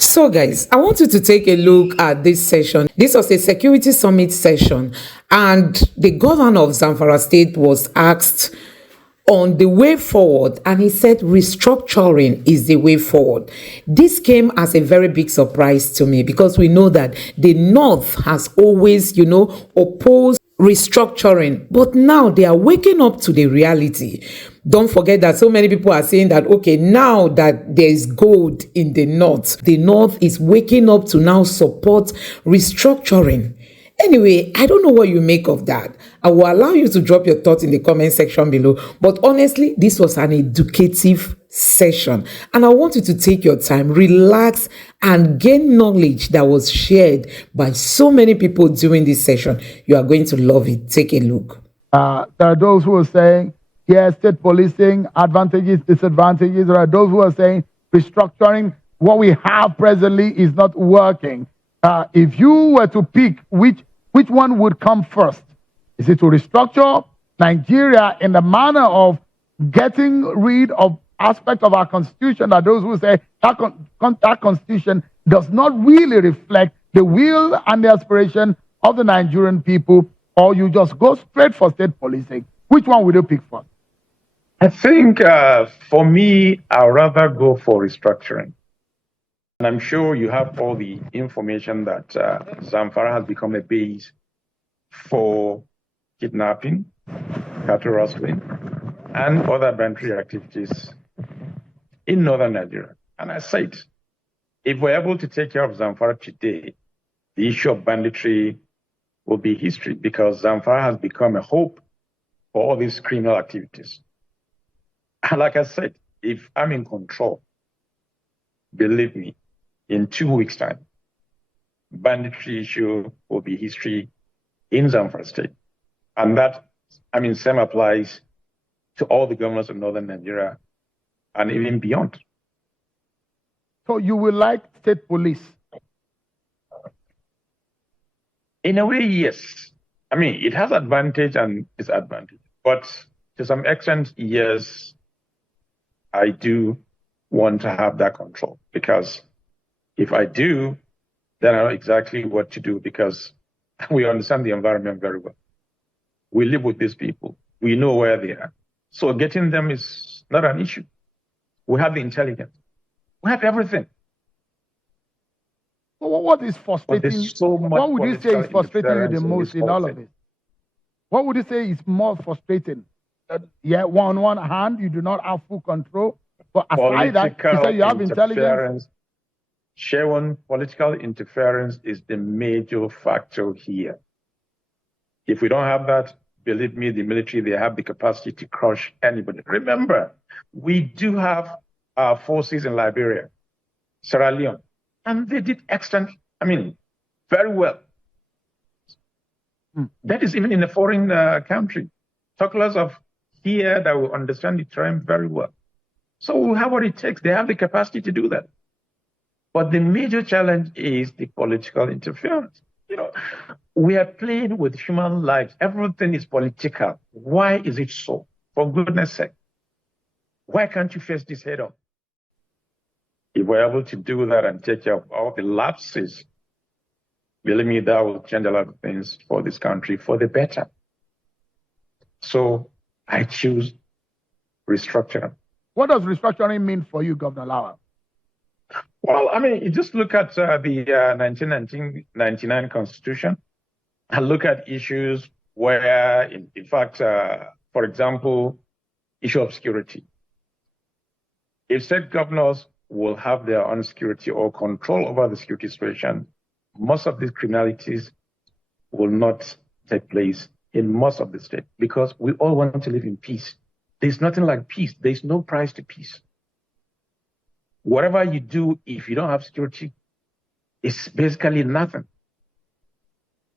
So, guys, I want you to take a look at this session. This was a security summit session, and the governor of Zamfara State was asked on the way forward, and he said restructuring is the way forward. This came as a very big surprise to me because we know that the North has always, opposed restructuring, but now they are waking up to the reality. Don't forget that so many people are saying that, okay, now that there is gold in the North is waking up to now support restructuring. Anyway, I don't know what you make of that. I will allow you to drop your thoughts in the comment section below. But honestly, this was an educative session. And I want you to take your time, relax, and gain knowledge that was shared by so many people during this session. You are going to love it. Take a look. There are those who are saying, yes, state policing, advantages, disadvantages. There are those who are saying restructuring, what we have presently is not working. If you were to pick which one would come first, is it to restructure Nigeria in the manner of getting rid of aspects of our constitution, that those who say that constitution does not really reflect the will and the aspiration of the Nigerian people, or you just go straight for state policing? Which one would you pick first? I think for me, I'd rather go for restructuring. And I'm sure you have all the information that Zamfara has become a base for kidnapping, cattle rustling, and other banditry activities in northern Nigeria. And I said, if we're able to take care of Zamfara today, the issue of banditry will be history, because Zamfara has become a hope for all these criminal activities. And like I said, if I'm in control, believe me, in 2 weeks' time, banditry issue will be history in Zamfara State. And that, same applies to all the governors of northern Nigeria and even beyond. So you will like state police? In a way, yes. It has advantage and disadvantage. But to some extent, yes, I do want to have that control, because if I do, then I know exactly what to do, because we understand the environment very well. We live with these people. We know where they are. So getting them is not an issue. We have the intelligence. We have everything. Well, what is frustrating? What would you say is frustrating you the most in all of this? What would you say is more frustrating? On one hand, you do not have full control, but aside that, you say you have intelligence. Sharon, political interference is the major factor here. If we don't have that, believe me, the military, they have the capacity to crush anybody. Remember, we do have our forces in Liberia, Sierra Leone, and they did excellent, very well. That is even in a foreign country. Talk less of here that will understand the terrain very well. So we have what it takes. They have the capacity to do that. But the major challenge is the political interference. We are playing with human lives. Everything is political. Why is it so? For goodness sake. Why can't you face this head on? If we're able to do that and take care of all the lapses, believe me, that will change a lot of things for this country for the better. So I choose restructuring. What does restructuring mean for you, Governor Lawal? Well, you just look at the 1999 Constitution and look at issues where, in fact, for example, issue of security. If state governors will have their own security or control over the security situation, most of these criminalities will not take place in most of the state, because we all want to live in peace. There's nothing like peace. There's no price to peace. Whatever you do, if you don't have security, it's basically nothing.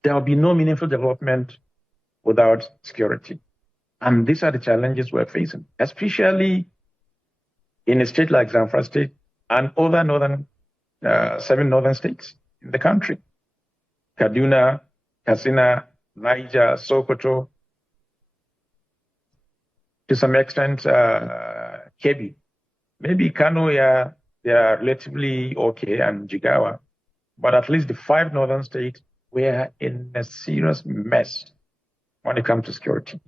There will be no meaningful development without security. And these are the challenges we're facing, especially in a state like Zamfara State and other 7 northern states in the country. Kaduna, Katsina, Niger, Sokoto, to some extent, Kebbi, maybe Kano, they are relatively okay, and Jigawa. But at least the 5 northern states were in a serious mess when it comes to security.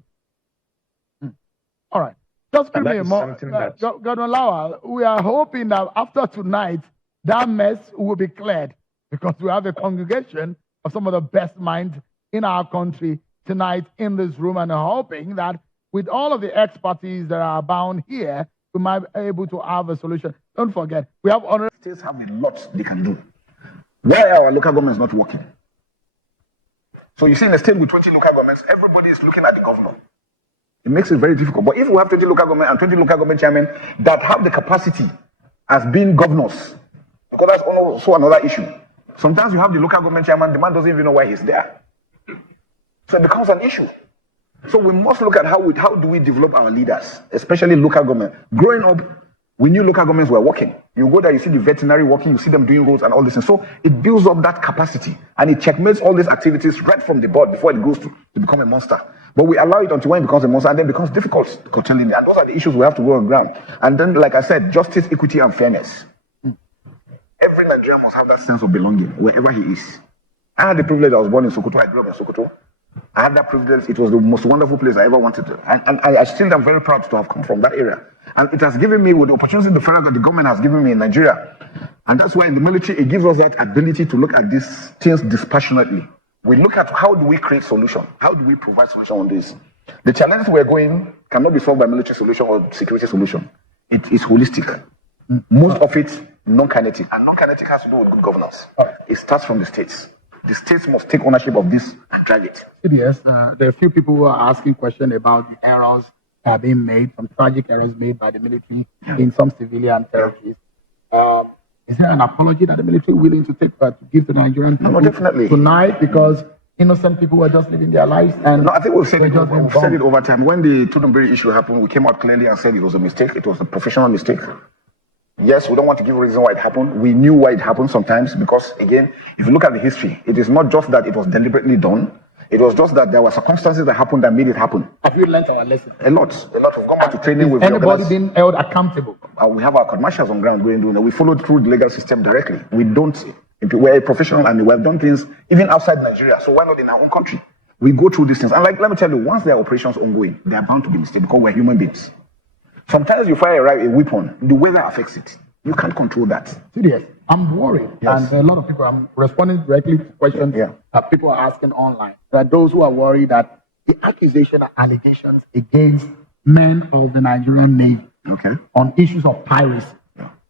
All right. Just give And me that a is moment. something that- Governor Lawal, we are hoping that after tonight, that mess will be cleared because we have a congregation of some of the best minds in our country tonight in this room, and hoping that with all of the expertise that are abound here, we might be able to have a solution. Don't forget, we have honorable States have a lot they can do. Why are our local governments not working? So you see, in a state with 20 local governments, everybody is looking at the governor. It makes it very difficult. But if we have 20 local government and 20 local government chairmen that have the capacity as being governors, because that's also another issue. Sometimes you have the local government chairman, the man doesn't even know why he's there. So it becomes an issue. So we must look at how do we develop our leaders, especially local government. Growing up, we knew local governments were working. You go there, you see the veterinary working, you see them doing roads and all this. And so it builds up that capacity and it checkmates all these activities right from the board before it goes to become a monster. But we allow it until when it becomes a monster and then becomes difficult curtailing it. And those are the issues we have to go on ground. And then, like I said, justice, equity, and fairness. Every Nigerian must have that sense of belonging wherever he is. I had the privilege, I was born in Sokoto, I grew up in Sokoto. I had that privilege. It was the most wonderful place I ever wanted to. And I still am very proud to have come from that area. And it has given me, with the opportunity the government has given me in Nigeria. And that's why in the military, it gives us that ability to look at these things dispassionately. We look at how do we create solution? How do we provide solution on this? The challenges we're going cannot be solved by military solution or security solution. It is holistic. Most of it non-kinetic. And non-kinetic has to do with good governance. It starts from the states. The states must take ownership of this and drive it. Yes, there are a few people who are asking questions about the errors that are being made, some tragic errors made by the military in some civilian territories. Is there an apology that the military is willing to take to give to Nigerian people definitely. tonight, because innocent people were just living their lives? And no, I think we've said it over time. When the Tinubu issue happened, we came out clearly and said it was a mistake. It was a professional mistake. Yes, we don't want to give a reason why it happened. We knew why it happened sometimes because, again, if you look at the history, it is not just that it was deliberately done. It was just that there were circumstances that happened that made it happen. Have you learned our lesson? A lot. We've gone back to training. We've anybody been held accountable? We have our court martials on ground going doing that. We followed through the legal system directly. We're a professional and we have done things even outside Nigeria. So why not in our own country? We go through these things. And let me tell you, once there are operations ongoing, they are bound to be mistakes because we're human beings. Sometimes you fire a weapon, the weather affects it. You can't control that. Serious. I'm worried. Yes. And a lot of people, I'm responding directly to questions that people are asking online. There are those who are worried that the accusation and allegations against men of the Nigerian Navy on issues of piracy,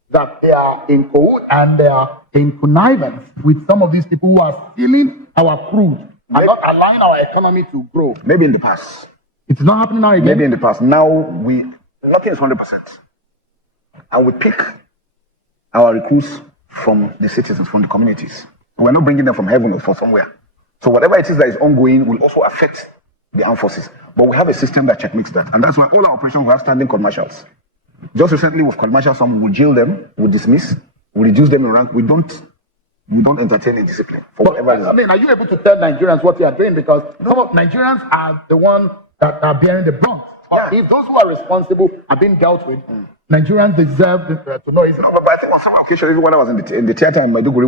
that they are in cahoots and they are in connivance with some of these people who are stealing our crude and not allowing our economy to grow. Maybe in the past. It's not happening now again? Maybe in the past. Now, nothing is 100%. And we pick our recruits from the citizens, from the communities. We're not bringing them from heaven or from somewhere. So whatever it is that is ongoing will also affect the armed forces. But we have a system that checkmates that. And that's why all our operations will have standing court martials. Just recently, we've court martialed some, we jail them, we dismiss, we reduce them in rank. We don't entertain indiscipline for whatever reason. I mean, are you able to tell Nigerians what you are doing? Because some of Nigerians are the ones that are bearing the brunt. If those who are responsible are being dealt with, Nigerians deserve to know. No, but I think on some occasions, even when I was in the theater in Maiduguri,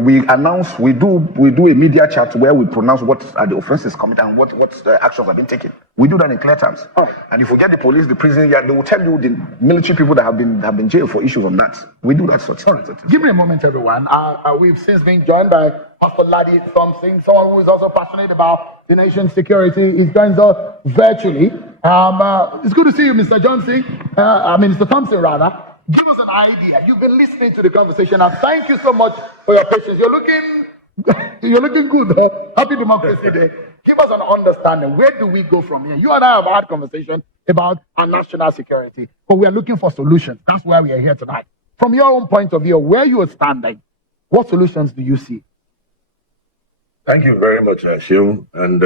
we do a media chat where we pronounce what are the offenses committed and what actions have been taken. We do that in clear terms. And if we get the police, the prison, they will tell you the military people that have been jailed for issues on that. We do that sort of thing. Give me a moment, everyone. We've since been joined by Pastor Ladi Thompson, someone who is also passionate about the nation's security. He joins us virtually. It's good to see you, Mr. Johnson. Mr. Thompson, rather. Give us an idea. You've been listening to the conversation, and thank you so much for your patience. You're looking good. Happy Democracy Day. Give us an understanding. Where do we go from here? You and I have had conversation about our national security, but we are looking for solutions. That's why we are here tonight. From your own point of view, where you are standing, what solutions do you see? Thank you very much, Sheung. And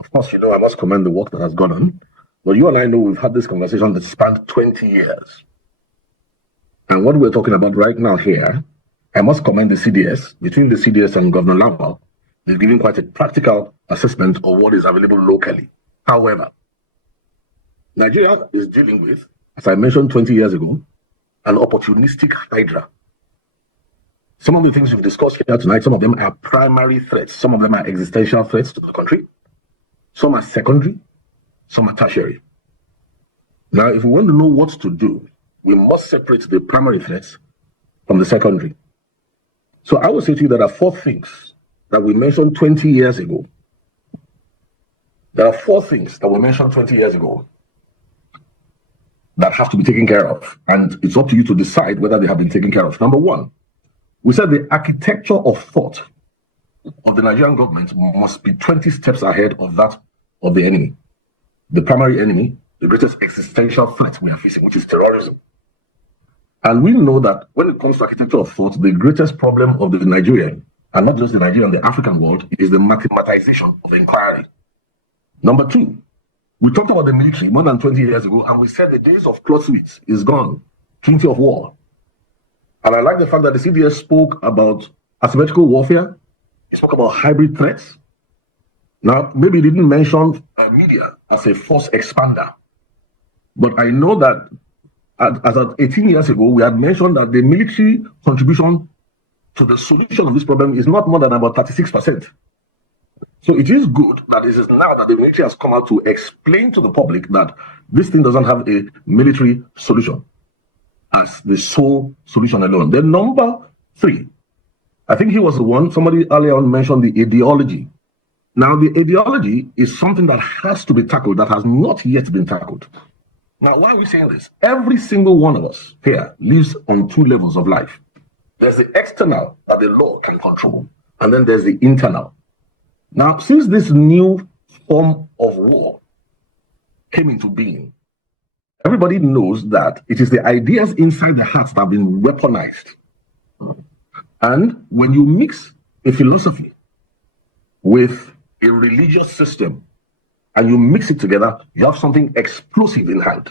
of course, I must commend the work that has gone on. But you and I know we've had this conversation that spanned 20 years. And what we're talking about right now here, I must commend the CDS. Between the CDS and Governor Lawal, they're giving quite a practical assessment of what is available locally. However, Nigeria is dealing with, as I mentioned 20 years ago, an opportunistic hydra Some of the things we've discussed here tonight, some of them are primary threats. Some of them are existential threats to the country. Some are secondary. Some are tertiary. Now, if we want to know what to do, we must separate the primary threats from the secondary. So I will say to you there are 4 things that we mentioned 20 years ago. There are 4 things that we mentioned 20 years ago that have to be taken care of. And it's up to you to decide whether they have been taken care of. Number 1, we said the architecture of thought of the Nigerian government must be 20 steps ahead of that of the enemy. The primary enemy, the greatest existential threat we are facing, which is terrorism. And we know that when it comes to architecture of thought, the greatest problem of the Nigerian, and not just the Nigerian, the African world, is the mathematization of inquiry. Number 2, we talked about the military more than 20 years ago, and we said the days of cloth suits is gone, treaty of war. And I like the fact that the CDS spoke about asymmetrical warfare. He spoke about hybrid threats. Now, maybe he didn't mention media as a force expander. But I know that as of 18 years ago, we had mentioned that the military contribution to the solution of this problem is not more than about 36%. So it is good that it is now that the military has come out to explain to the public that this thing doesn't have a military solution as the sole solution alone. Then number 3, I think he was the one, somebody earlier on mentioned the ideology. Now, the ideology is something that has to be tackled that has not yet been tackled. Now, why are we saying this? Every single one of us here lives on 2 levels of life. There's the external that the law can control, and then there's the internal. Now, since this new form of war came into being, everybody knows that it is the ideas inside the hearts that have been weaponized. And when you mix a philosophy with a religious system and you mix it together, you have something explosive in hand.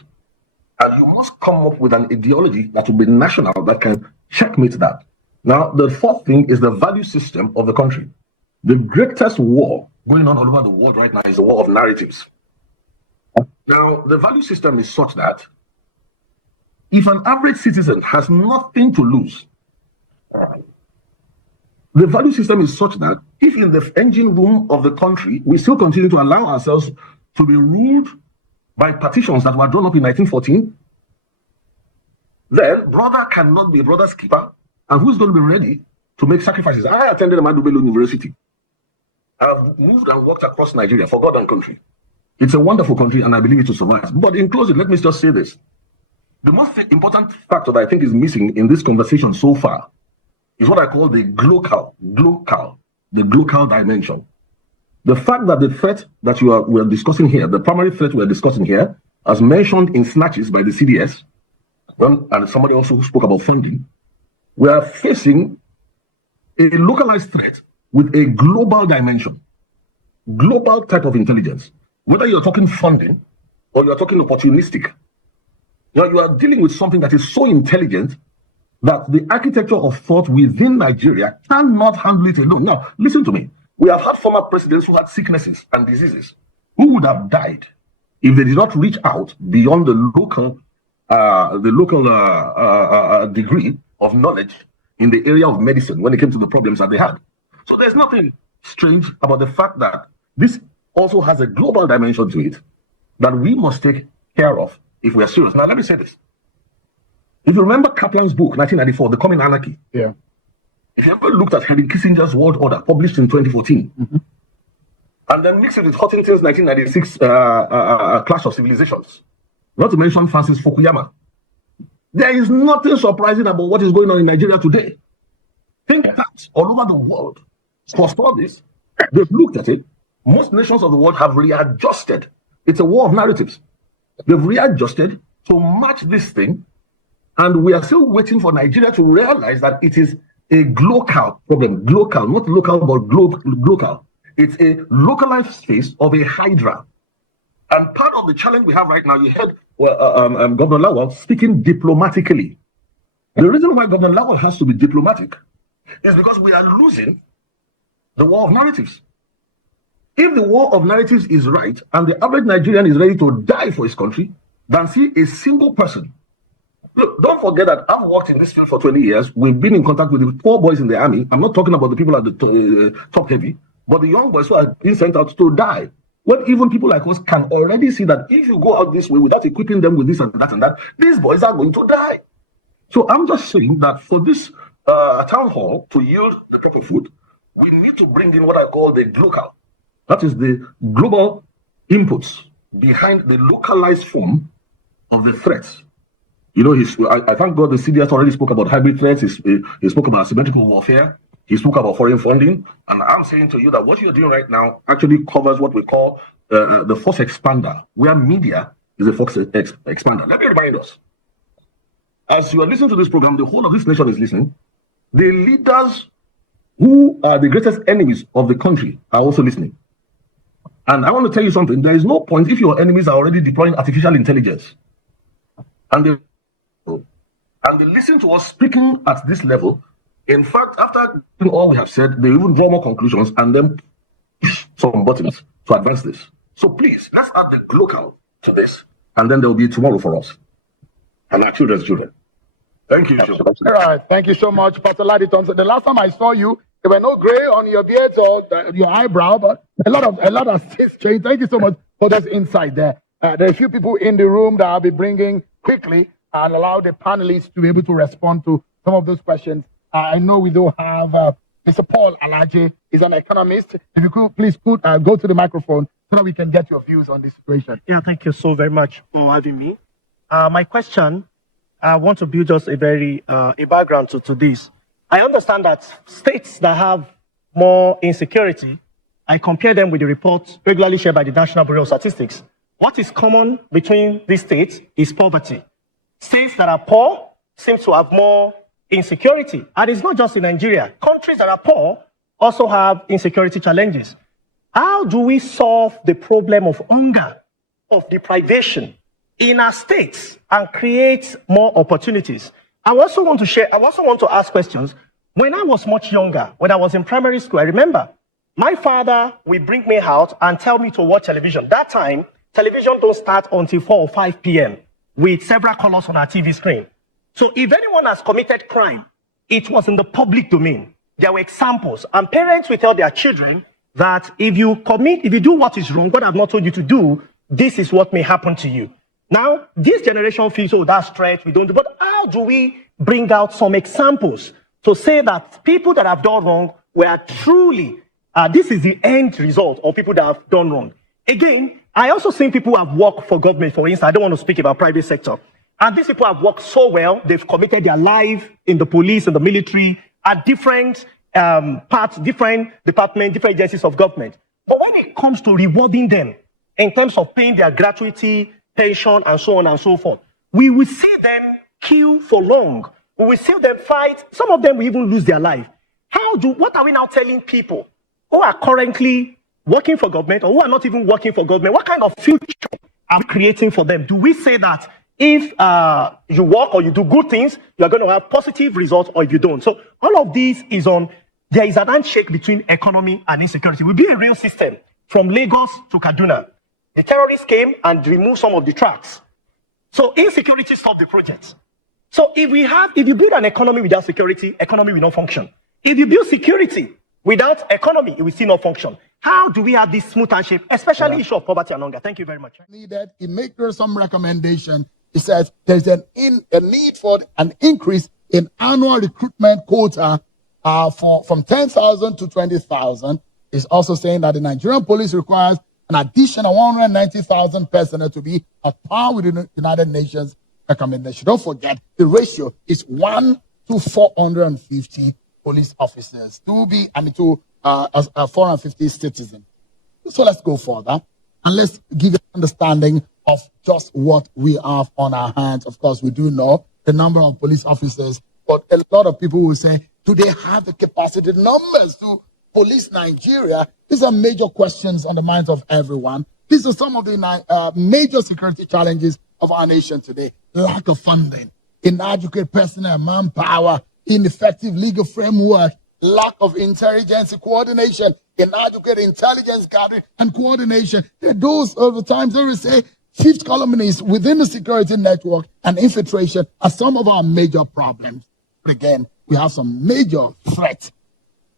And you must come up with an ideology that will be national that can checkmate that. Now, the 4th thing is the value system of the country. The greatest war going on all over the world right now is the war of narratives. Now, the value system is such that if an average citizen has nothing to lose, the value system is such that if in the engine room of the country, we still continue to allow ourselves to be ruled by partitions that were drawn up in 1914, then brother cannot be brother's keeper. And who's going to be ready to make sacrifices? I attended Ahmadu Bello University. I've moved and worked across Nigeria for God and country. It's a wonderful country, and I believe it will survive. But in closing, let me just say this. The most important factor that I think is missing in this conversation so far is what I call the glocal dimension. The fact that the threat that we're discussing here, the primary threat we're discussing here, as mentioned in snatches by the CDS, and somebody also who spoke about funding, we are facing a localized threat with a global dimension, global type of intelligence. Whether you're talking funding or you're talking opportunistic, you are dealing with something that is so intelligent that the architecture of thought within Nigeria cannot handle it alone. Now, listen to me. We have had former presidents who had sicknesses and diseases who would have died if they did not reach out beyond the local degree of knowledge in the area of medicine when it came to the problems that they had. So there's nothing strange about the fact that this also has a global dimension to it that we must take care of if we are serious. Now, let me say this. If you remember Kaplan's book, 1994, The Coming Anarchy, Yeah. if you ever looked at Henry Kissinger's World Order, published in 2014, and then mix it with Huntington's 1996 Clash of Civilizations, not to mention Francis Fukuyama, there is nothing surprising about what is going on in Nigeria today. Think that all over the world, for all this, they've looked at it. Most nations of the world have readjusted. It's a war of narratives. They've readjusted to match this thing, and we are still waiting for Nigeria to realize that it is a global problem. Global, not local, but global. It's a localized space of a hydra. And part of the challenge we have right now, you heard Governor Lawal speaking diplomatically. The reason why Governor Lawal has to be diplomatic is because we are losing the war of narratives. If the war of narratives is right, and the average Nigerian is ready to die for his country, then see a single person Look, don't forget that I've worked in this field for 20 years. We've been in contact with the poor boys in the army. I'm not talking about the people at the top heavy, but the young boys who are being sent out to die. When even people like us can already see that if you go out this way without equipping them with this and that, these boys are going to die. So I'm just saying that for this town hall to yield the proper food, we need to bring in what I call the global. That is the global inputs behind the localized form of the threats. You know, I thank God the CDS already spoke about hybrid threats. He spoke about asymmetrical warfare. He spoke about foreign funding. And I'm saying to you that what you're doing right now actually covers what we call the force expander, where media is a force expander. Let me remind us, as you are listening to this program, the whole of this nation is listening. The leaders who are the greatest enemies of the country are also listening. And I want to tell you something. There is no point if your enemies are already deploying artificial intelligence and they listen to us speaking at this level. In fact, after doing all we have said, they even draw more conclusions and then push some buttons to advance this. So please, let's add the local to this, and then there will be tomorrow for us and our children's children. Thank you. All right. Thank you so much, Pastor Ladi Thompson. The last time I saw you, there were no gray on your beard or your eyebrow, but a lot of things changed. Thank you so much for this insight there. There are a few people in the room that I'll be bringing quickly and allow the panelists to be able to respond to some of those questions. I know we do have Mr. Paul Alaje. He's an economist. If you could please go to the microphone so that we can get your views on this situation. Yeah, thank you so very much for having me. My question, I want to build just a background to this. I understand that states that have more insecurity, I compare them with the reports regularly shared by the National Bureau of Statistics. What is common between these states is poverty. States that are poor seem to have more insecurity. And it's not just in Nigeria. Countries that are poor also have insecurity challenges. How do we solve the problem of hunger, of deprivation in our states and create more opportunities? I also want to ask questions. When I was much younger, when I was in primary school, I remember my father would bring me out and tell me to watch television. That time, television don't start until 4 or 5 p.m. with several colors on our TV screen. So if anyone has committed crime, it was in the public domain. There were examples, and parents will tell their children that if you do what is wrong, what I've not told you to do, this is what may happen to you. Now, this generation feels, oh, that's stretch, we don't do. But how do we bring out some examples to say that people that have done wrong were truly, this is the end result of people that have done wrong? Again, I also think people who have worked for government, for instance, I don't want to speak about private sector. And these people have worked so well, they've committed their life in the police and the military at different parts, different departments, different agencies of government. But when it comes to rewarding them in terms of paying their gratuity, pension, and so on and so forth, we will see them queue for long. We will see them fight. Some of them will even lose their life. What are we now telling people who are currently working for government or who are not even working for government? What kind of future are we creating for them? Do we say that if you work or you do good things, you are going to have positive results, or if you don't? So all of this is there is an handshake between economy and insecurity. We'll be a real system from Lagos to Kaduna. The terrorists came and removed some of the tracks. So insecurity stopped the project. So if you build an economy without security, economy will not function. If you build security without economy, it will still not function. How do we have this smooth handshake, especially issue of poverty and hunger? Thank you very much. Needed. He made some recommendation. He says there's a need for an increase in annual recruitment quota from 10,000 to 20,000. He's also saying that the Nigerian police requires an additional 190,000 personnel to be at par with the United Nations recommendation. Don't forget, the ratio is 1 to 450 police officers to 450 citizens. So let's go further and let's give an understanding of just what we have on our hands. Of course, we do know the number of police officers, but a lot of people will say, do they have the capacity, numbers to police Nigeria? These are major questions on the minds of everyone. These are some of the major security challenges of our nation today. Lack of funding, inadequate personnel, manpower, ineffective legal framework, lack of intelligence coordination, inadequate intelligence gathering and coordination. Those are the times they will say fifth columnist within the security network and infiltration are some of our major problems. But again, we have some major threats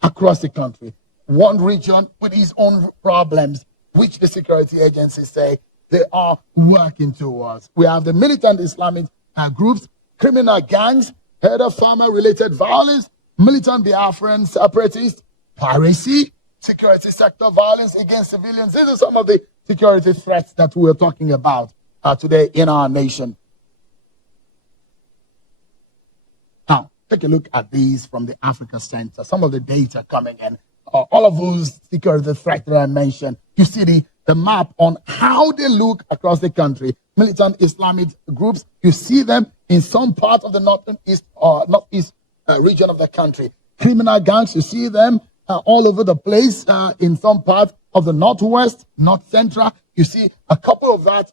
across the country. One region with its own problems, which the security agencies say they are working towards. We have the militant Islamic groups, criminal gangs, head of farmer-related violence, militant Biafran separatists, piracy, security sector violence against civilians. These are some of the security threats that we're talking about today in our nation. Now, take a look at these from the Africa Center, some of the data coming in. All of those security threats that I mentioned, you see the map on how they look across the country. Militant Islamic groups, you see them in some part of the northeast region of the country. Criminal gangs, you see them all over the place in some part of the northwest, north central. You see a couple of that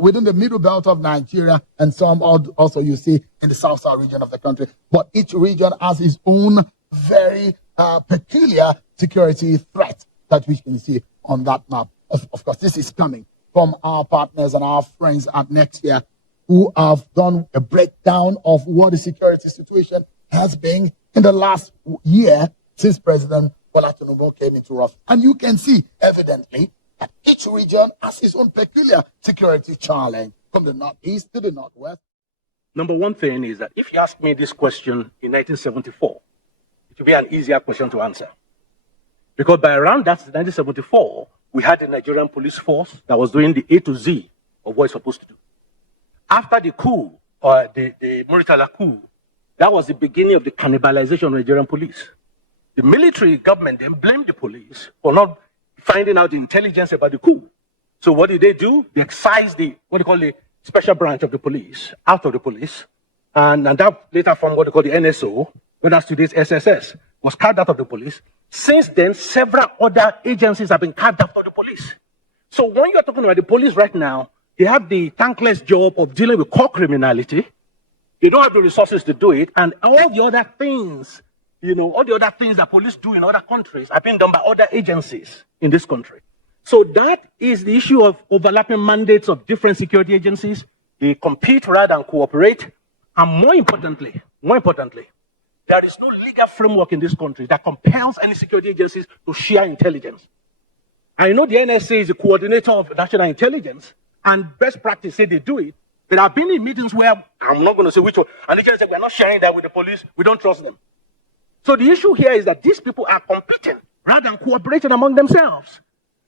within the middle belt of Nigeria, and some also you see in the south region of the country. But each region has its own very peculiar security threat that we can see on that map. Of course, this is coming from our partners and our friends at Next Year, who have done a breakdown of what the security situation has been in the last year since President Bola Tinubu came into office. And you can see evidently that each region has its own peculiar security challenge, from the northeast to the northwest. Number one thing is that if you ask me this question in 1974, it would be an easier question to answer. Because by around that 1974, we had the Nigerian police force that was doing the A to Z of what it's supposed to do. After the coup, or the Muritala coup, that was the beginning of the cannibalization of Nigerian police. The military government then blamed the police for not finding out the intelligence about the coup. So what did they do? They excised what they call the special branch of the police out of the police, and that later formed what they call the NSO, whether that's today's SSS, was carved out of the police. Since then, several other agencies have been carved out of the police. So when you're talking about the police right now, they have the thankless job of dealing with core criminality. They don't have the resources to do it, and all the other things, all the other things that police do in other countries are being done by other agencies in this country. So that is the issue of overlapping mandates of different security agencies. They compete rather than cooperate. And more importantly, there is no legal framework in this country that compels any security agencies to share intelligence. I know the NSA is the coordinator of national intelligence, and best practice say they do it. There have been in meetings where, I'm not going to say which one, and the agency said, we're not sharing that with the police, we don't trust them. So the issue here is that these people are competing rather than cooperating among themselves.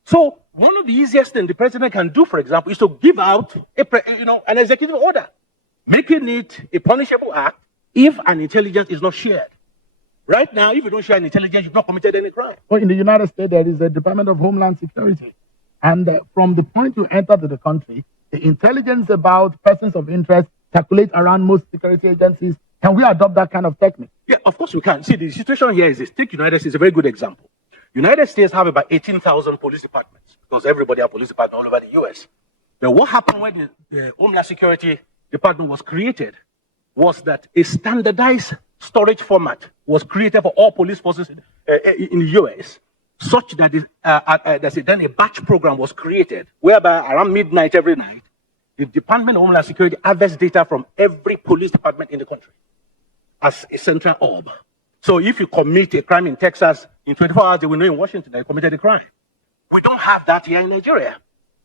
So one of the easiest things the president can do, for example, is to give out an executive order, making it a punishable act if an intelligence is not shared. Right now, if you don't share an intelligence, you've not committed any crime. Well, in the United States, there is a Department of Homeland Security. And from the point you enter to the country, the intelligence about persons of interest circulate around most security agencies. Can we adopt that kind of technique? Yeah, of course we can. See, the situation here is this. Take United States, a very good example. United States have about 18,000 police departments, because everybody has police departments all over the U.S. But what happened when the Homeland Security Department was created was that a standardized storage format was created for all police forces in the U.S., such that then a batch program was created, whereby around midnight every night, the Department of Homeland Security harvests data from every police department in the country as a central hub. So if you commit a crime in Texas, in 24 hours, they will know in Washington that you committed a crime. We don't have that here in Nigeria.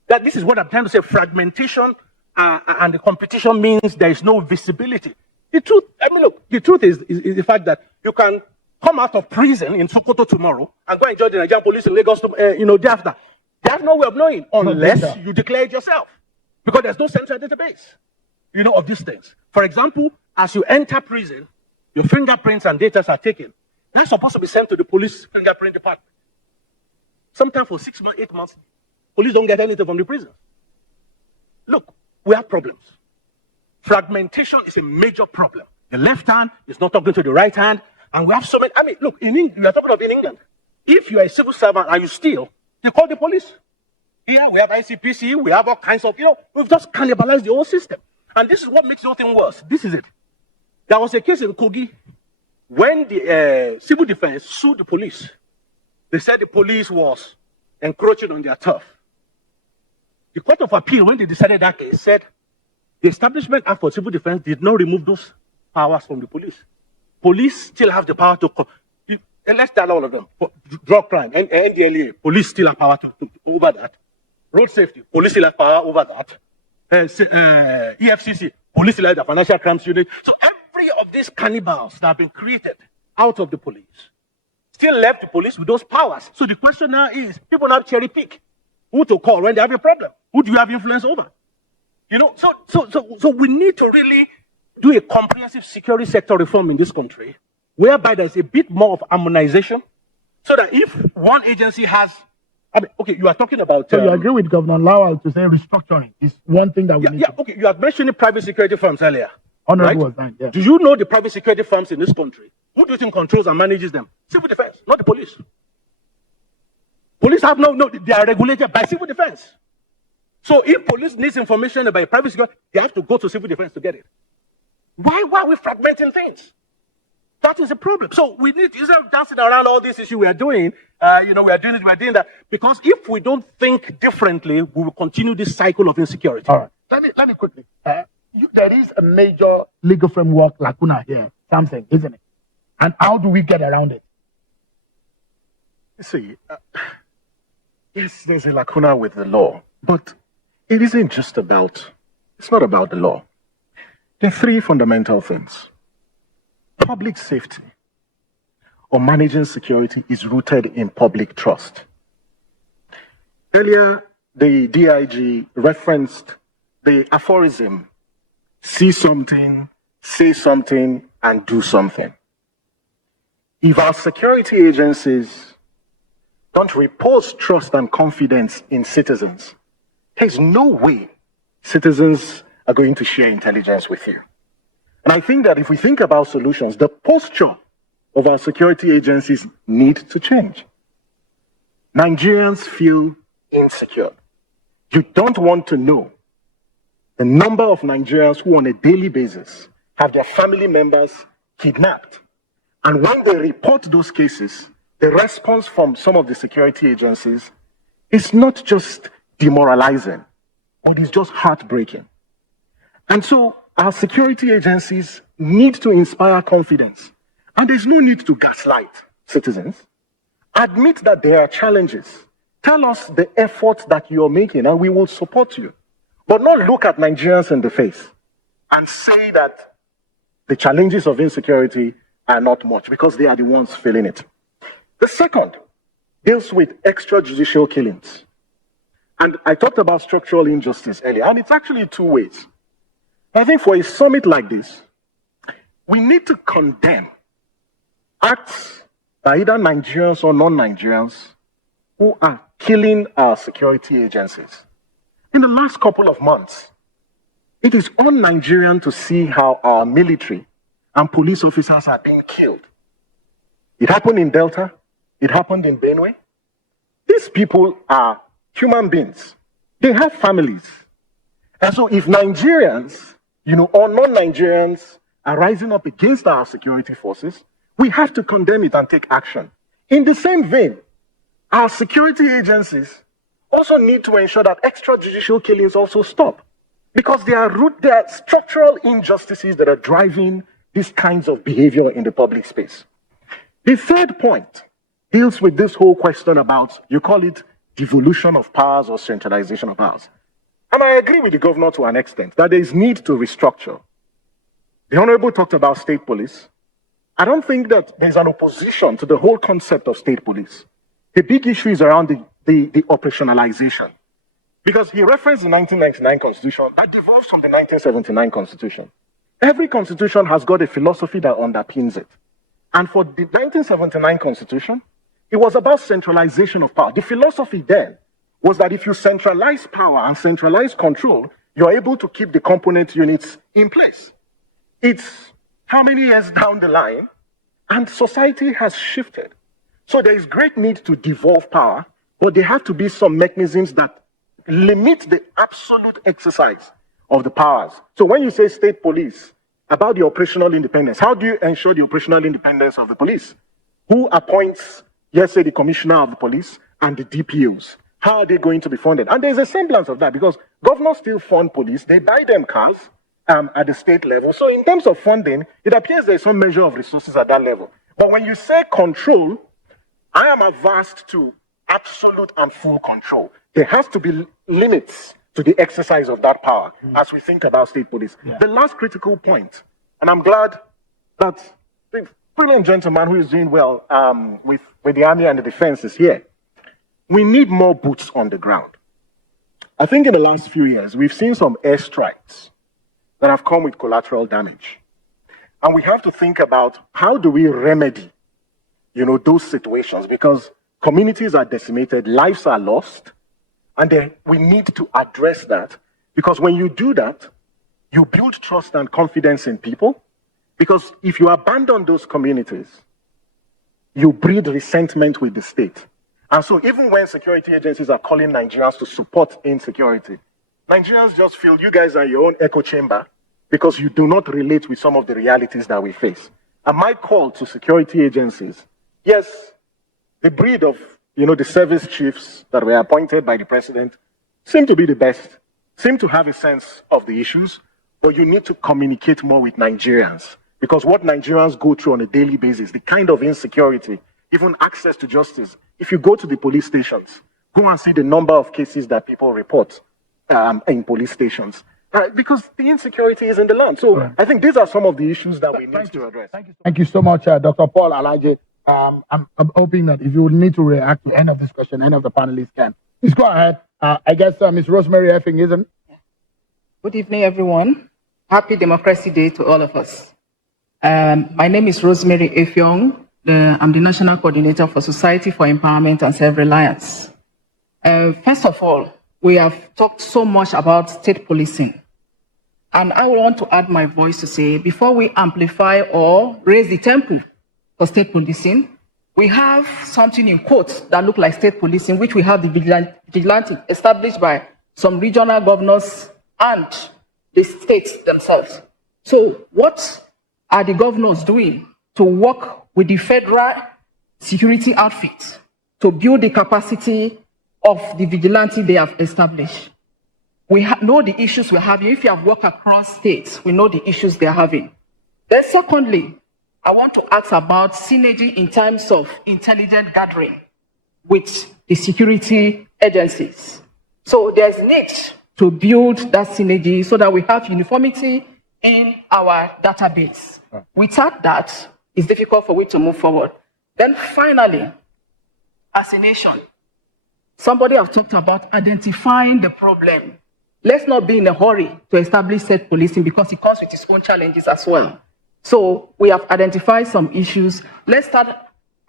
This is what I'm trying to say. Fragmentation and the competition means there is no visibility. The truth, the truth is the fact that you can come out of prison in Sokoto tomorrow and go and join the Nigerian police in Lagos, day after. There's no way of knowing unless you declare it yourself, because there's no central database, of these things. For example, as you enter prison, your fingerprints and data are taken. That's supposed to be sent to the police fingerprint department. Sometimes for 6 months, 8 months, police don't get anything from the prison. Look, we have problems. Fragmentation is a major problem. The left hand is not talking to the right hand, and we have so many. Look, in England, we are talking about in England. If you are a civil servant and you steal, they call the police. Here we have ICPC, we have all kinds of, we've just cannibalized the whole system. And this is what makes the whole thing worse. This is it. There was a case in Kogi when the civil defense sued the police. They said the police was encroaching on their turf. The Court of Appeal, when they decided that case, said the Establishment Act for Civil Defense did not remove those powers from the police. Police still have the power to, and let's tell all of them, drug crime, and NDLEA, police still have power over that. Road safety, police still have power over that. EFCC, police still have the Financial Crimes Unit. So every of these cannibals that have been created out of the police still left the police with those powers. So the question now is, people now cherry pick who to call when they have a problem. Who do you have influence over? You know, so we need to really do a comprehensive security sector reform in this country, whereby there's a bit more of harmonization, so that if one agency has, I mean, okay, you are talking about. So you agree with Governor Lawal to say restructuring is one thing that we need. Yeah, okay. You are mentioning private security firms earlier. Honorable right? was yeah. Do you know the private security firms in this country? Who do you think controls and manages them? Civil defense, not the police. Police have no, they are regulated by civil defense. So if police needs information about private security, they have to go to civil defense to get it. Why are we fragmenting things? That is a problem. So we need, instead of dancing around all these issues we are doing, we are doing it, we are doing that. Because if we don't think differently, we will continue this cycle of insecurity. All right. Let me quickly. There is a major legal framework lacuna here, something, isn't it? And how do we get around it? You see, yes, there's a lacuna with the law, but it isn't just about, it's not about the law. There are three fundamental things. Public safety or managing security is rooted in public trust. Earlier, the DIG referenced the aphorism, see something, say something, and do something. If our security agencies don't repose trust and confidence in citizens, there's no way citizens are going to share intelligence with you. And I think that if we think about solutions, the posture of our security agencies need to change. Nigerians feel insecure. You don't want to know the number of Nigerians who on a daily basis have their family members kidnapped. And when they report those cases, the response from some of the security agencies is not just demoralizing, but it's just heartbreaking. And so our security agencies need to inspire confidence. And there's no need to gaslight citizens. Admit that there are challenges. Tell us the efforts that you're making and we will support you. But not look at Nigerians in the face and say that the challenges of insecurity are not much because they are the ones feeling it. The second deals with extrajudicial killings. And I talked about structural injustice earlier, and it's actually two ways. I think for a summit like this, we need to condemn acts by either Nigerians or non-Nigerians who are killing our security agencies. In the last couple of months, it is un-Nigerian to see how our military and police officers are being killed. It happened in Delta. It happened in Benue. These people are human beings. They have families. And so if Nigerians, or non-Nigerians are rising up against our security forces, we have to condemn it and take action. In the same vein, our security agencies also need to ensure that extrajudicial killings also stop. Because there are structural injustices that are driving these kinds of behavior in the public space. The third point deals with this whole question about, you call it devolution of powers or centralization of powers. And I agree with the governor to an extent that there is need to restructure. The Honorable talked about state police. I don't think that there's an opposition to the whole concept of state police. The big issue is around the operationalization. Because he referenced the 1999 Constitution that devolves from the 1979 Constitution. Every constitution has got a philosophy that underpins it. And for the 1979 Constitution, it was about centralization of power. The philosophy then was that if you centralize power and centralize control, you're able to keep the component units in place. It's how many years down the line, and society has shifted. So there is great need to devolve power, but there have to be some mechanisms that limit the absolute exercise of the powers. So when you say state police, about the operational independence, how do you ensure the operational independence of the police? Who appoints, say, the commissioner of the police and the DPOs? How are they going to be funded? And there's a semblance of that because governors still fund police. They buy them cars at the state level. So in terms of funding, it appears there's some measure of resources at that level. But when you say control, I am averse to absolute and full control. There has to be limits to the exercise of that power as we think about state police. The last critical point, and I'm glad that the brilliant gentleman who is doing well with the army and the defense is here. We need more boots on the ground. I think in the last few years, we've seen some airstrikes that have come with collateral damage. And we have to think about how do we remedy, those situations, because communities are decimated, lives are lost, and then we need to address that. Because when you do that, you build trust and confidence in people. Because if you abandon those communities, you breed resentment with the state. And so even when security agencies are calling Nigerians to support insecurity, Nigerians just feel you guys are your own echo chamber because you do not relate with some of the realities that we face. And my call to security agencies, yes, the breed of, the service chiefs that were appointed by the president seem to be the best, seem to have a sense of the issues, but you need to communicate more with Nigerians because what Nigerians go through on a daily basis, the kind of insecurity, even access to justice. If you go to the police stations, go and see the number of cases that people report in police stations. Because the insecurity is in the land. So I think these are some of the issues that we need to address. Thank you so much, Dr. Paul Alaje. I'm hoping that if you would need to react to any of this question, any of the panelists can. Please go ahead. I guess Ms. Rosemary Effing isn't. Good evening, everyone. Happy Democracy Day to all of us. My name is Rosemary Effiong. I'm the National Coordinator for Society for Empowerment and Self-Reliance. First of all, we have talked so much about state policing. And I want to add my voice to say, before we amplify or raise the tempo for state policing, we have something in quotes that look like state policing, which we have the vigilante established by some regional governors and the states themselves. So what are the governors doing to work with the federal security outfit to build the capacity of the vigilante they have established? We know the issues we're having. If you have worked across states, we know the issues they're having. Then secondly, I want to ask about synergy in terms of intelligence gathering with the security agencies. So there's need to build that synergy so that we have uniformity in our database. Without that, it's difficult for we to move forward. Then finally, as a nation, somebody have talked about identifying the problem. Let's not be in a hurry to establish state policing because it comes with its own challenges as well. So we have identified some issues. Let's start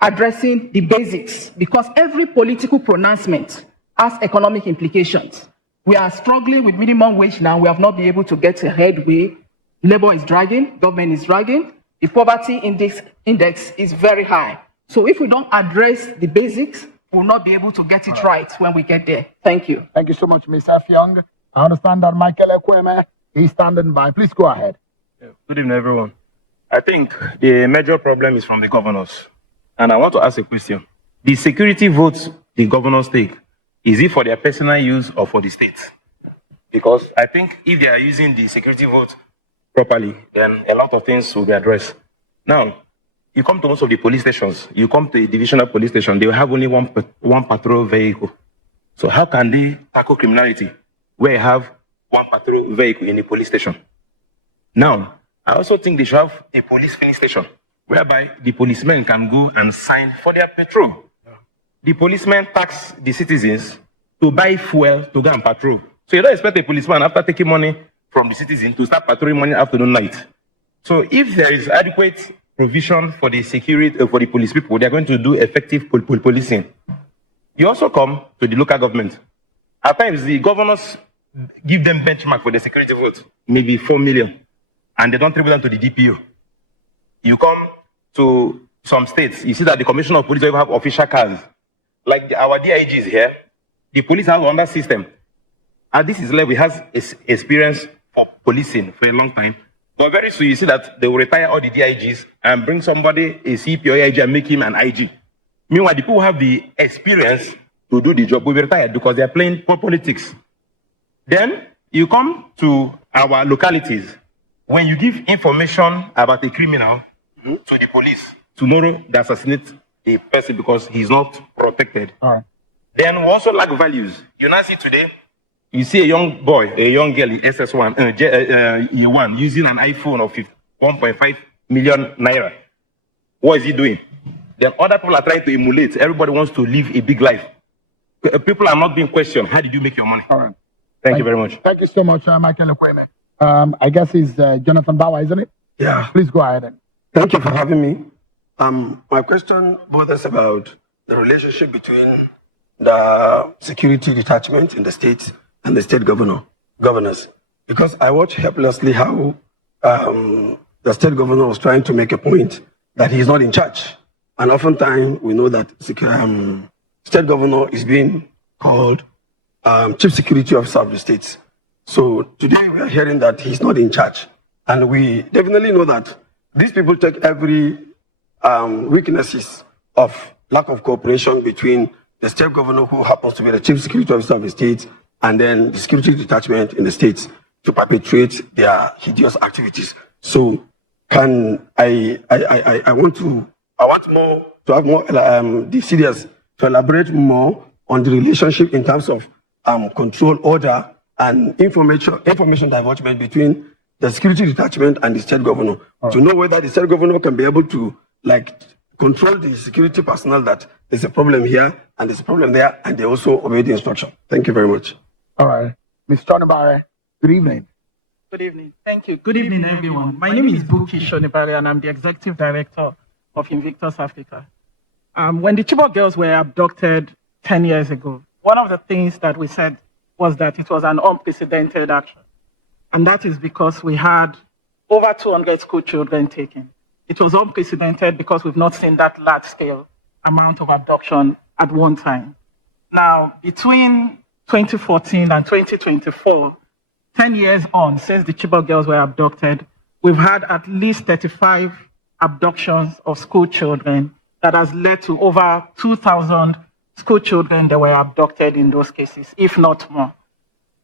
addressing the basics because every political pronouncement has economic implications. We are struggling with minimum wage now. We have not been able to get a headway. Labor is dragging, government is dragging. The poverty index is very high. So if we don't address the basics, we'll not be able to get it right when we get there. Thank you. Thank you so much, Ms. Effiong. I understand that Michael Ekweme is standing by. Please go ahead. Good evening, everyone. I think the major problem is from the governors. And I want to ask a question. The security votes the governors take, is it for their personal use or for the state? Because I think if they are using the security vote properly, then a lot of things will be addressed. Now, you come to most of the police stations, you come to a divisional police station, they will have only one patrol vehicle. So how can they tackle criminality where you have one patrol vehicle in a police station? Now, I also think they should have a police filling station whereby the policemen can go and sign for their patrol. The policemen tax the citizens to buy fuel to go and patrol. So you don't expect a policeman after taking money from the citizen to start patrolling morning, afternoon, night. So if there is adequate provision for the security, for the police people, they are going to do effective policing. You also come to the local government. At times, the governors give them benchmark for the security vote, maybe 4 million, and they don't triple them to the DPO. You come to some states, you see that the commissioner of police don't even have official cars. Like our DIGs here, the police have another system. At this is level, has experience for policing for a long time. But very soon you see that they will retire all the DIGs and bring somebody, a CP or AIG, and make him an IG. Meanwhile, the people who have the experience to do the job will be retired because they are playing politics. Then you come to our localities. When you give information about a criminal to the police, tomorrow they assassinate a person because he's not protected. All right. Then we also lack values. You now see today, you see a young boy, a young girl in SS1, E1 using an iPhone of 1.5 million naira. What is he doing? Then other people are trying to emulate. Everybody wants to live a big life. People are not being questioned. How did you make your money? All right. Thank you very much. Thank you so much, Michael Ekweme. I guess it's Jonathan Bauer, isn't it? Yeah. Please go ahead. Thank you for having me. My question borders about the relationship between the security detachment in the states and the state governors. Because I watched helplessly how the state governor was trying to make a point that he's not in charge. And oftentimes we know that state governor is being called chief security officer of the states. So today we are hearing that he's not in charge. And we definitely know that these people take every weaknesses of lack of cooperation between the state governor, who happens to be the chief security officer of the state, and then the security detachment in the states to perpetrate their hideous activities. So can I want more to have more the CDS to elaborate more on the relationship in terms of control order and information divulgement between the security detachment and the state governor, to know whether the state governor can be able to control the security personnel, that there's a problem here and there's a problem there, and they also obey the instruction. Thank you very much. All right. Ms. Tonibare, good evening. Good evening. Thank you. Good evening, everyone. My name is Buki Shonibare, and I'm the Executive Director of Invictus Africa. When the Chibok girls were abducted 10 years ago, one of the things that we said was that it was an unprecedented action. And that is because we had over 200 school children taken. It was unprecedented because we've not seen that large-scale amount of abduction at one time. Now, between 2014 and 2024, 10 years on, since the Chibok girls were abducted, we've had at least 35 abductions of school children that has led to over 2,000 school children that were abducted in those cases, if not more.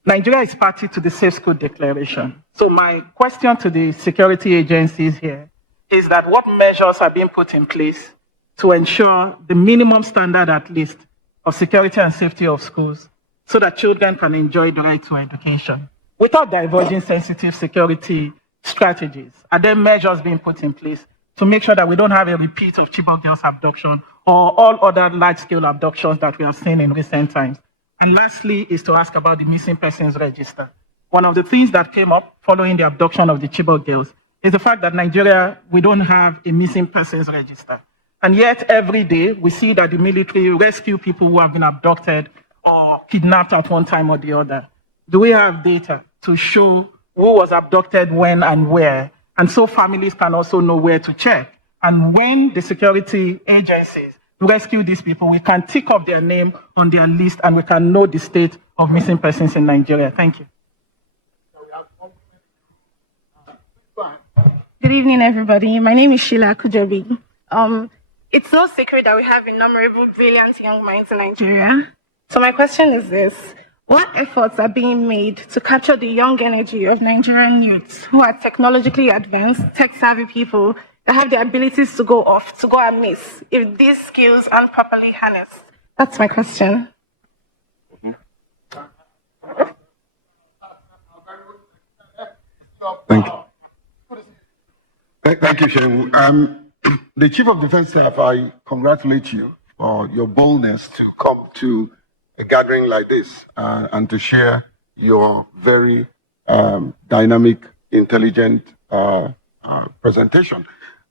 Nigeria is party to the Safe School Declaration. So my question to the security agencies here is that what measures are being put in place to ensure the minimum standard, at least, of security and safety of schools so that children can enjoy the right to education without diverging sensitive security strategies? Are there measures being put in place to make sure that we don't have a repeat of Chibok girls abduction or all other large-scale abductions that we have seen in recent times? And lastly is to ask about the missing persons register. One of the things that came up following the abduction of the Chibok girls is the fact that Nigeria, we don't have a missing persons register. And yet every day we see that the military rescue people who have been abducted or kidnapped at one time or the other. Do we have data to show who was abducted when and where? And so families can also know where to check. And when the security agencies rescue these people, we can tick off their name on their list and we can know the state of missing persons in Nigeria. Thank you. Good evening, everybody. My name is Sheila Kujabi. It's no secret that we have innumerable brilliant young minds in Nigeria. So my question is this: what efforts are being made to capture the young energy of Nigerian youths who are technologically advanced, tech-savvy people that have the abilities to go off, to go amiss, if these skills aren't properly harnessed? That's my question. Thank you. Thank you, Shehu. The Chief of Defense Staff, I congratulate you for your boldness to come to a gathering like this and to share your very dynamic, intelligent presentation.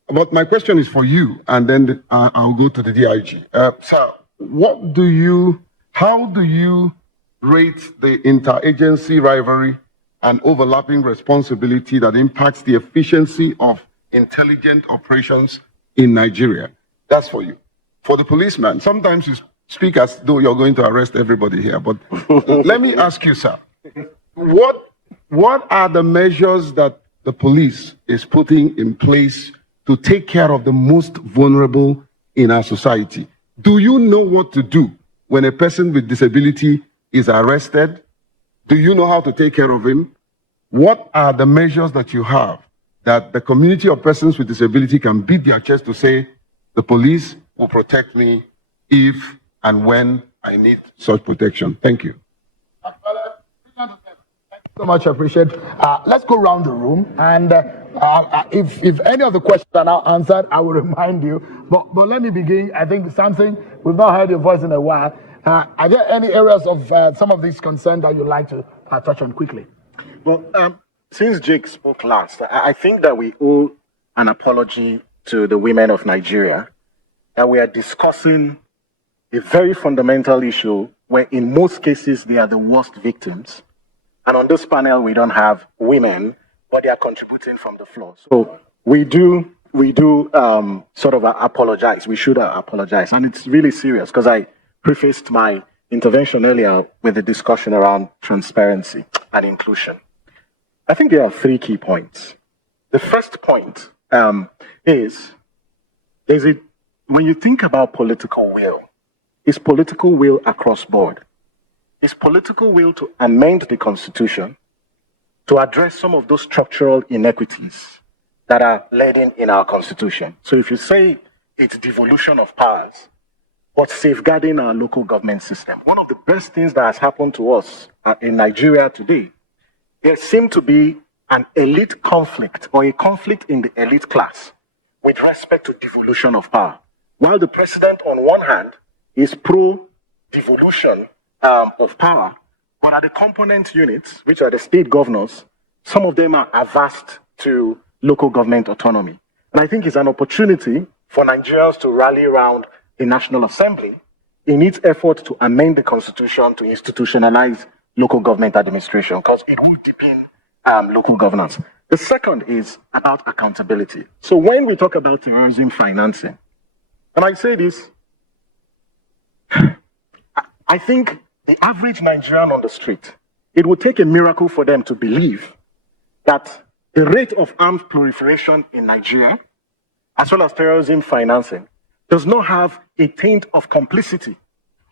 But my question is for you, and then I'll go to the DIG. Sir, how do you rate the interagency rivalry and overlapping responsibility that impacts the efficiency of intelligent operations in Nigeria? That's for you. For the policeman, sometimes you speak as though you're going to arrest everybody here, but let me ask you, sir, what are the measures that the police is putting in place to take care of the most vulnerable in our society? Do you know what to do when a person with disability is arrested? Do you know how to take care of him? What are the measures that you have that the community of persons with disability can beat their chest to say, the police will protect me if and when I need such protection? Thank you. So much appreciate. Let's go around the room, and if any of the questions are now answered, I will remind you. But let me begin. I think something we've not heard your voice in a while. Are there any areas of some of these concerns that you'd like to touch on quickly? Well, since Jake spoke last, I think that we owe an apology to the women of Nigeria, that we are discussing a very fundamental issue where in most cases they are the worst victims. And on this panel, we don't have women, but they are contributing from the floor. So we do sort of apologize. We should apologize. And it's really serious because I prefaced my intervention earlier with a discussion around transparency and inclusion. I think there are 3 key points. The first point is when you think about political will, is political will across board. Is political will to amend the Constitution to address some of those structural inequities that are laden in our Constitution. So if you say it's devolution of powers, but safeguarding our local government system, one of the best things that has happened to us in Nigeria today, there seemed to be an elite conflict or a conflict in the elite class with respect to devolution of power. While the president, on one hand, is pro-devolution of power, but at the component units, which are the state governors, some of them are averse to local government autonomy. And I think it's an opportunity for Nigerians to rally around the National Assembly in its effort to amend the Constitution to institutionalize local government administration, because it will deepen local governance. The second is about accountability. So when we talk about terrorism financing, and I say this, I think the average Nigerian on the street, it would take a miracle for them to believe that the rate of arms proliferation in Nigeria, as well as terrorism financing, does not have a taint of complicity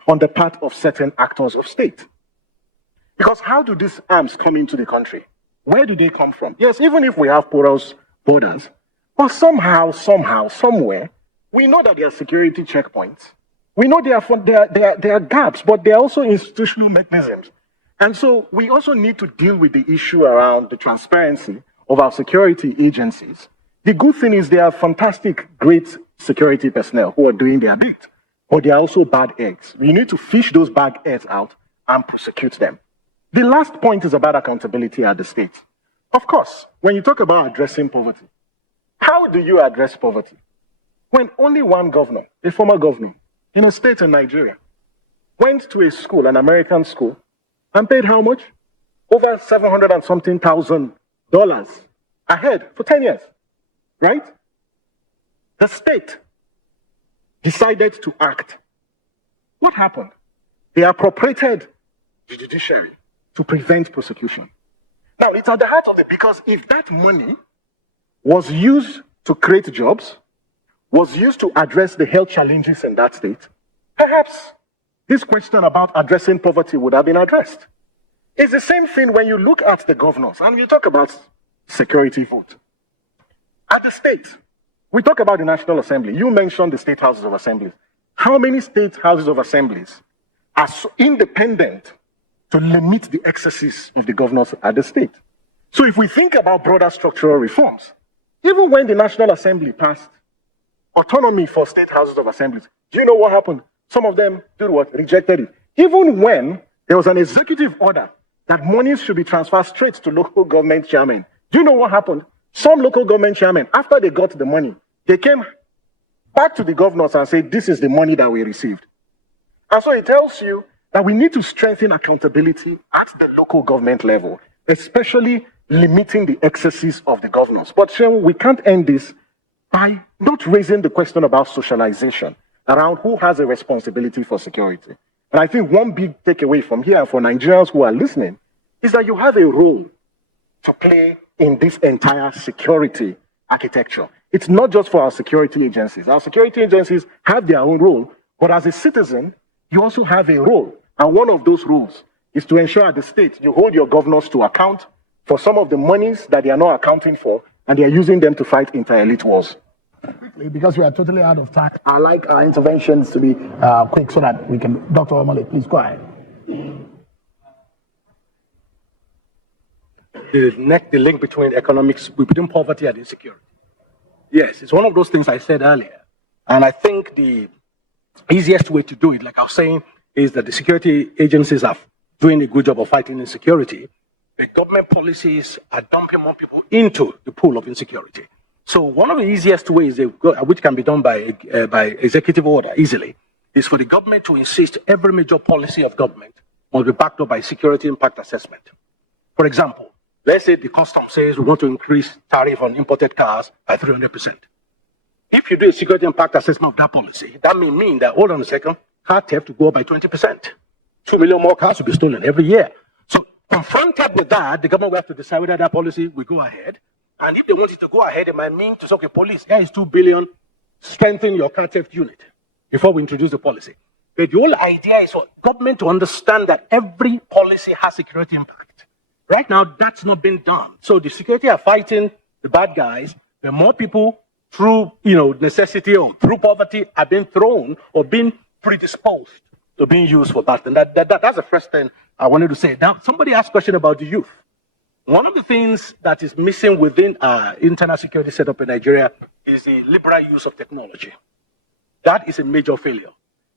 on the part of certain actors of state. Because how do these arms come into the country? Where do they come from? Yes, even if we have porous borders, but somehow, somewhere, we know that there are security checkpoints. We know there are gaps, but there are also institutional mechanisms. And so we also need to deal with the issue around the transparency of our security agencies. The good thing is there are fantastic, great security personnel who are doing their bit, but there are also bad eggs. We need to fish those bad eggs out and prosecute them. The last point is about accountability at the state. Of course, when you talk about addressing poverty, how do you address poverty? When only one governor, a former governor, in a state in Nigeria, went to a school, an American school, and paid how much? Over $700 and something thousand a head for 10 years, right? The state decided to act. What happened? They appropriated the judiciary to prevent prosecution. Now, it's at the heart of it, because if that money was used to create jobs, was used to address the health challenges in that state, perhaps this question about addressing poverty would have been addressed. It's the same thing when you look at the governors and you talk about security vote. At the state, we talk about the National Assembly. You mentioned the state houses of assemblies. How many state houses of assemblies are so independent to limit the excesses of the governors at the state? So if we think about broader structural reforms, even when the National Assembly passed autonomy for state houses of assemblies, do you know what happened? Some of them did what? Rejected it. Even when there was an executive order that monies should be transferred straight to local government chairmen, do you know what happened? Some local government chairmen, after they got the money, they came back to the governors and said, this is the money that we received. And so it tells you that we need to strengthen accountability at the local government level, especially limiting the excesses of the governors. But Shem, we can't end this by not raising the question about socialization around who has a responsibility for security. And I think one big takeaway from here for Nigerians who are listening is that you have a role to play in this entire security architecture. It's not just for our security agencies. Our security agencies have their own role, but as a citizen, you also have a role. And one of those roles is to ensure at the state you hold your governors to account for some of the monies that they are not accounting for, and they are using them to fight inter-elite wars. Quickly, because we are totally out of time, I like our interventions to be quick so that we can. Dr. Omale, please go ahead. The link between economics, between poverty and insecurity. Yes, it's one of those things I said earlier. And I think the easiest way to do it, like I was saying, is that the security agencies are doing a good job of fighting insecurity. The government policies are dumping more people into the pool of insecurity. So one of the easiest ways, which can be done by executive order easily, is for the government to insist every major policy of government must be backed up by security impact assessment. For example, let's say the custom says we want to increase tariff on imported cars by 300%. If you do a security impact assessment of that policy, that may mean that, hold on a second, car theft will go up by 20%. 2 million more cars will be stolen every year. So confronted with that, the government will have to decide whether that policy will go ahead. And if they want it to go ahead, it might mean to say, okay, police, here is 2 billion, strengthen your car theft unit before we introduce the policy. But the whole idea is for government to understand that every policy has security impact. Right now, that's not been done. So the security are fighting the bad guys, but more people through necessity or through poverty are being thrown or being predisposed to being used for that. And that's the first thing I wanted to say. Now, somebody asked a question about the youth. One of the things that is missing within our internal security setup in Nigeria is the liberal use of technology. That is a major failure.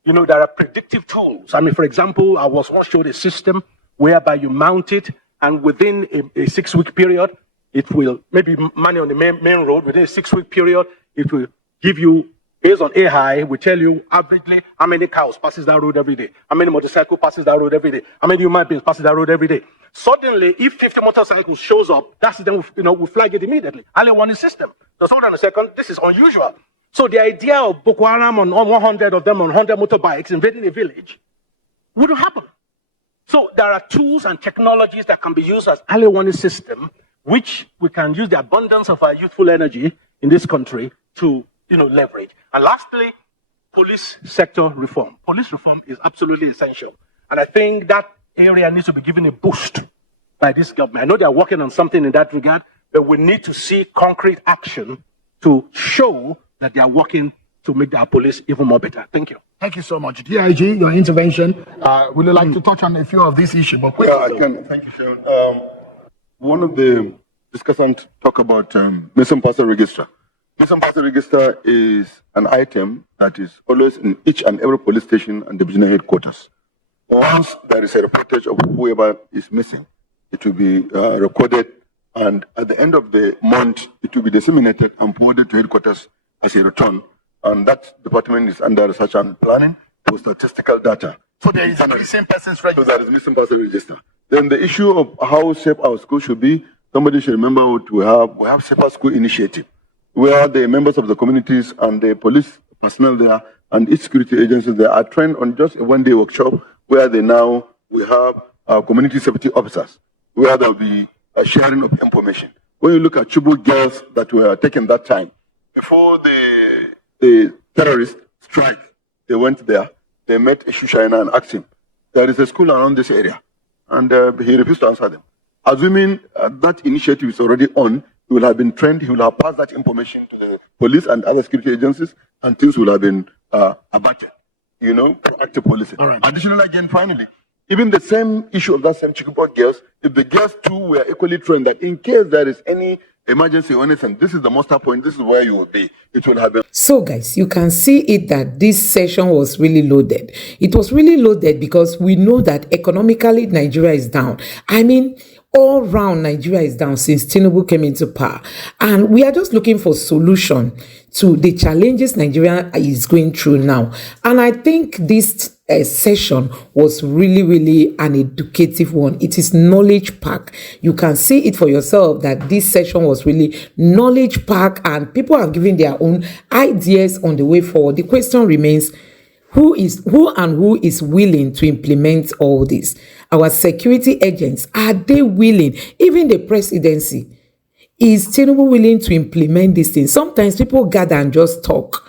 There are predictive tools. I mean, for example, I was once showed a system whereby you mount it, and within a 6-week period, it will, maybe money on the main road, within a 6-week period, it will give you, based on AI, will tell you averagely how many cows passes that road every day, how many motorcycles passes that road every day, how many human beings passes that road every day. Suddenly, if 50 motorcycles shows up, that's then we flag it immediately. Early warning system. Now, hold on a second, this is unusual. So the idea of Boko Haram on 100 of them on 100 motorbikes invading a village wouldn't happen. So there are tools and technologies that can be used as early warning system, which we can use the abundance of our youthful energy in this country to leverage. And lastly, police sector reform. Police reform is absolutely essential. And I think that area needs to be given a boost by this government. I know they are working on something in that regard, but we need to see concrete action to show that they are working to make our police even more better. Thank you. Thank you so much. DIG, your intervention. Would you like to touch on a few of these issues? But yeah, I can. Thank you, Sharon. One of the discussants talk about missing person register. Missing person register is an item that is always in each and every police station and divisional headquarters. Once there is a reportage of whoever is missing, it will be recorded, and at the end of the month, it will be disseminated and forwarded to headquarters as a return. And that department is under research and planning for statistical data. So there is a missing persons register. So there is missing person register. Then the issue of how safe our school should be, somebody should remember what we have. We have Safer School Initiative, where the members of the communities and the police personnel there and each security agency there are trained on just a one-day workshop where we have community safety officers, where there will be a sharing of information. When you look at Chibok girls that were taken that time, before the terrorist strike, they went there, they met a Shushaina and asked him, there is a school around this area, and he refused to answer them. Assuming that initiative is already on, he will have been trained, he will have passed that information to the police and other security agencies, and things will have been abated. Proactive policing. All right. Additionally, again, finally, even the same issue of that same Chibok girls, if the girls too were equally trained that in case there is any emergency or anything, this is the muster point, this is where you will be. It will have been. So guys, you can see it that this session was really loaded. It was really loaded because we know that economically Nigeria is down. I mean, all round Nigeria is down since Tinubu came into power. And we are just looking for solution to the challenges Nigeria is going through now. And I think this session was really, really an educative one. It is knowledge pack. You can see it for yourself that this session was really knowledge pack, and people are giving their own ideas on the way forward. The question remains, who is willing to implement all this? Our security agents, are they willing? Even the presidency, is Tinubu willing to implement these things? Sometimes people gather and just talk,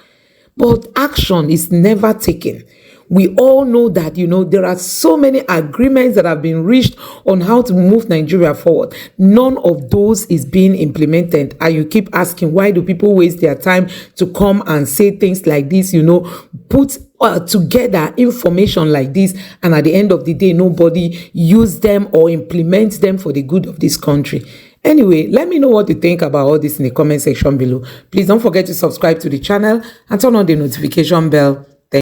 but action is never taken. We all know that, there are so many agreements that have been reached on how to move Nigeria forward. None of those is being implemented. And you keep asking, why do people waste their time to come and say things like this, put together information like this, and at the end of the day, nobody use them or implement them for the good of this country. Anyway, let me know what you think about all this in the comment section below. Please don't forget to subscribe to the channel and turn on the notification bell